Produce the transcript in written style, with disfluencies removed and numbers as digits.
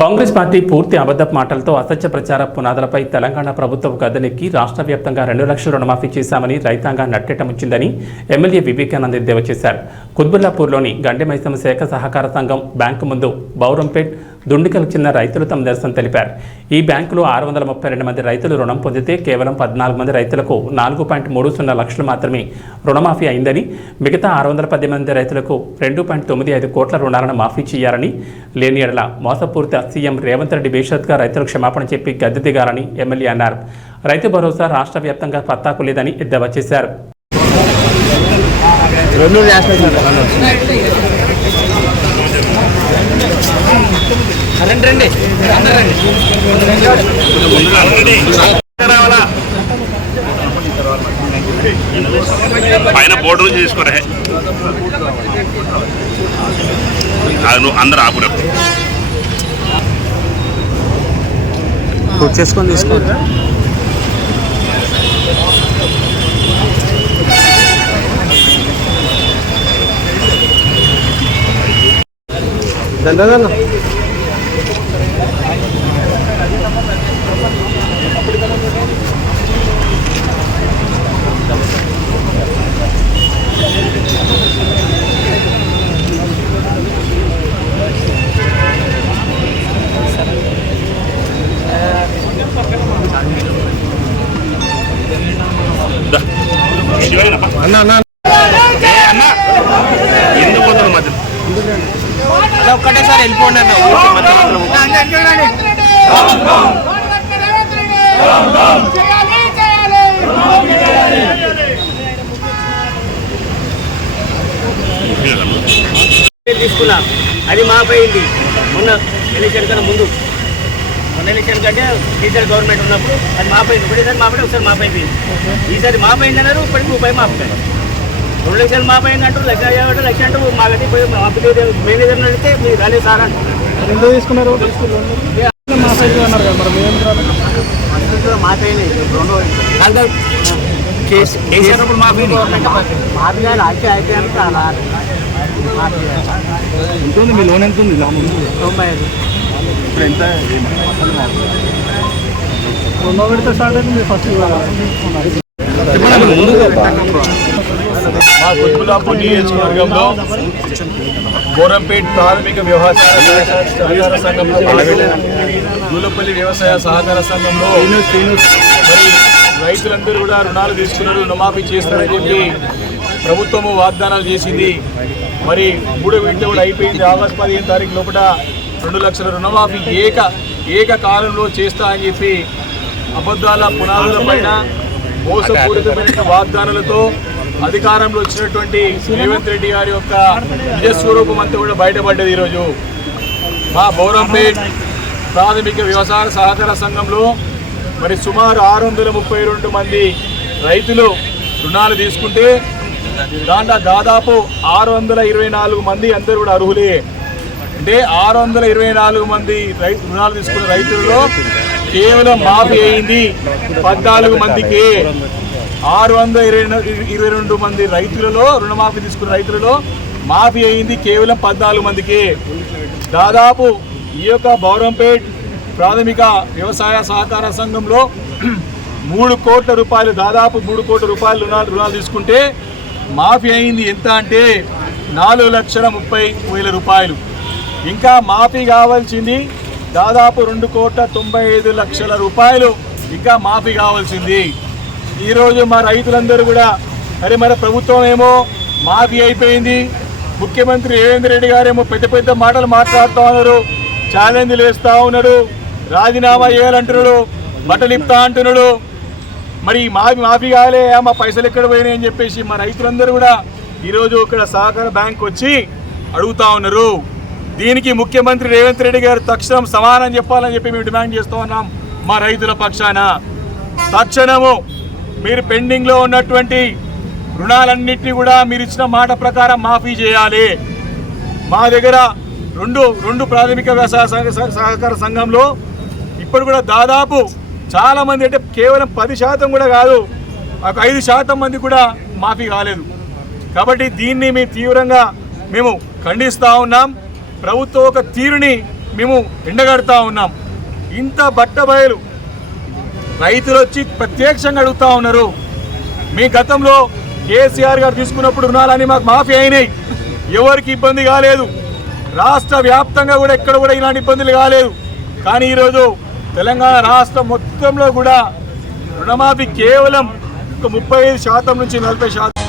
Congress party పూర్తి అబద్ధపు మాటలతో అసత్య ప్రచార పునాదులపై తెలంగాణ ప్రభుత్వం గద్దెనెక్కి రాష్ట్ర వ్యాప్తంగా 2 లక్షల రుణమాఫీ చేశామని రైతాంగా నట్టేటముంచిందని ఎమ్మెల్యే వివేకానంద ఎద్దేవా చేశారు. కుత్బుల్లాపూర్లోని గండి మైసమ్మ శాఖ సహకార సంఘం బ్యాంకు ముందు బౌరంపేట్ దుండికలకు చెందిన రైతులు తమ నిరసన తెలిపారు. ఈ బ్యాంకులో 632 మంది రైతులు రుణం పొందితే కేవలం 14 మంది రైతులకు 4.30 లక్షలు మాత్రమే రుణమాఫీ అయిందని, మిగతా 610 మంది రైతులకు 2.95 కోట్ల రుణాలను మాఫీ చేయాలని, లేని ఎడల మోసపూరిత సీఎం రేవంత్ రెడ్డి బేషరతుగా రైతులకు క్షమాపణ చెప్పి గద్దె దిగాలని ఎమ్మెల్యే అన్నారు. రైతు భరోసా రాష్ట్ర వ్యాప్తంగా పత్తాకు లేదని ఎద్దేవా చేశారు. పైన బోర్డు చేసుకోరే అందరూ ఆపురే చేసుకొని తీసుకోండి. దండ ఎందుకు పోతాను మధ్య ఒక్కటేసారి వెళ్ళిపోండి అన్న. తీసుకున్నా అది మాపోయింది. మొన్న ఎలక్షన్ కన్నా ముందు, మొన్న ఎలక్షన్ కంటే టీచర్ గవర్నమెంట్ ఉన్నప్పుడు అది మాపోయింది. ఒకటేసారి మాపడి ఒకసారి మాపైపోయింది. ఈసారి మాపోయింది అన్నారు, ఇప్పటికి రూపాయి మాపుతారు. 2 లక్షలు మాపోయింది అంటూ 1,50,000 లక్ష అంటూ మాకైతే పోయి మేనేజర్ అడిగితే మీరు రాలేదు సార్ అంటున్నారు. ఎంత తీసుకున్నారు? మాపోయింది ఉంటుంది. మీ లోన్ ఎంత ఉంది? 95. ఇప్పుడు ఎంత? రెండో విడత స్టార్ట్ అయితే మీరు ఫస్ట్ మా కుత్బుల్లాపూర్ నియోజకవర్గంలో బోరంపేట్ ప్రాథమిక వ్యవసాయ సహకార సంఘంలో, దూలపల్లి వ్యవసాయ సహకార సంఘంలో మరి రైతులందరూ కూడా రుణాలు తీసుకున్నారు, రుణమాఫీ చేస్తారని చెప్పి ప్రభుత్వము వాగ్దానాలు చేసింది. మరి 3వ విడత కూడా అయిపోయింది. ఆగస్టు 15 తారీఖు లోపల 2 లక్షల రుణమాఫీ ఏకకాలంలో చేస్తా అని చెప్పి అబద్ధాల పునాదుల పైన మోసపూరితమైన వాగ్దానాలతో అధికారంలో వచ్చినటువంటి రేవంత్ రెడ్డి గారి యొక్క నిజస్వరూపం అంతా కూడా బయటపడ్డది. ఈరోజు మా బౌరంపేట్ ప్రాథమిక వ్యవసాయ సహకార సంఘంలో మరి సుమారు 632 మంది రైతులు రుణాలు తీసుకుంటే దాంట్లో దాదాపు 624 మంది అందరూ కూడా అర్హులే. అంటే 624 మంది రుణాలు తీసుకున్న రైతులలో కేవలం మాఫీ అయింది 14 మందికి. 622 మంది రైతులలో, రుణమాఫీ తీసుకున్న రైతులలో మాఫీ అయింది కేవలం 14 మందికి. దాదాపు ఈ యొక్క బౌరంపేట్ ప్రాథమిక వ్యవసాయ సహకార సంఘంలో 3 కోట్ల రూపాయలు, దాదాపు 3 కోట్ల రూపాయలు రుణాలు తీసుకుంటే మాఫీ అయింది ఎంత అంటే 4,30,000 రూపాయలు. ఇంకా మాఫీ కావాల్సింది దాదాపు 2,95,00,000 రూపాయలు ఇంకా మాఫీ కావాల్సింది. ఈరోజు మా రైతులందరూ కూడా అరే మన ప్రభుత్వం ఏమో మాఫీ అయిపోయింది, ముఖ్యమంత్రి రేవంత్ రెడ్డి గారేమో పెద్ద పెద్ద మాటలు మాట్లాడుతూ ఉన్నారు, ఛాలెంజ్లు వేస్తూ ఉన్నాడు, రాజీనామా చేయాలంటున్నాడు, బట్టలు ఇప్తా అంటున్నాడు. మరి మాఫీ కాలే, మా పైసలు ఎక్కడ పోయినాయి అని చెప్పేసి మా రైతులందరూ కూడా ఈరోజు ఇక్కడ సహకార బ్యాంక్ వచ్చి అడుగుతూ ఉన్నారు. దీనికి ముఖ్యమంత్రి రేవంత్ రెడ్డి గారు తక్షణం సమాధానం చెప్పాలని చెప్పి మేము డిమాండ్ చేస్తూ ఉన్నాం. మా రైతుల పక్షాన తక్షణము మీరు పెండింగ్లో ఉన్నటువంటి రుణాలన్నింటినీ కూడా మీరు ఇచ్చిన మాట ప్రకారం మాఫీ చేయాలి. మా దగ్గర రెండు ప్రాథమిక వ్యవసాయ సహకార సంఘంలో ఇప్పుడు కూడా దాదాపు చాలామంది, అంటే కేవలం 10% కూడా కాదు, 5% మంది కూడా మాఫీ కాలేదు. కాబట్టి దీన్ని మేము తీవ్రంగా ఖండిస్తూ ఉన్నాం. ప్రభుత్వం ఒక తీరుని మేము ఎండగడతా ఉన్నాం. ఇంత బట్టబయలు రైతులు వచ్చి ప్రత్యక్షంగా అడుగుతా ఉన్నారు. మీ గతంలో కేసీఆర్ గారు తీసుకున్నప్పుడు రుణాలని మాకు మాఫీ అయినాయి, ఎవరికి ఇబ్బంది కాలేదు. రాష్ట్ర వ్యాప్తంగా కూడా ఎక్కడ కూడా ఇలాంటి ఇబ్బందులు కాలేదు. కానీ ఈరోజు తెలంగాణ రాష్ట్రం మొత్తంలో కూడా రుణమాఫీ కేవలం 35% నుంచి 40%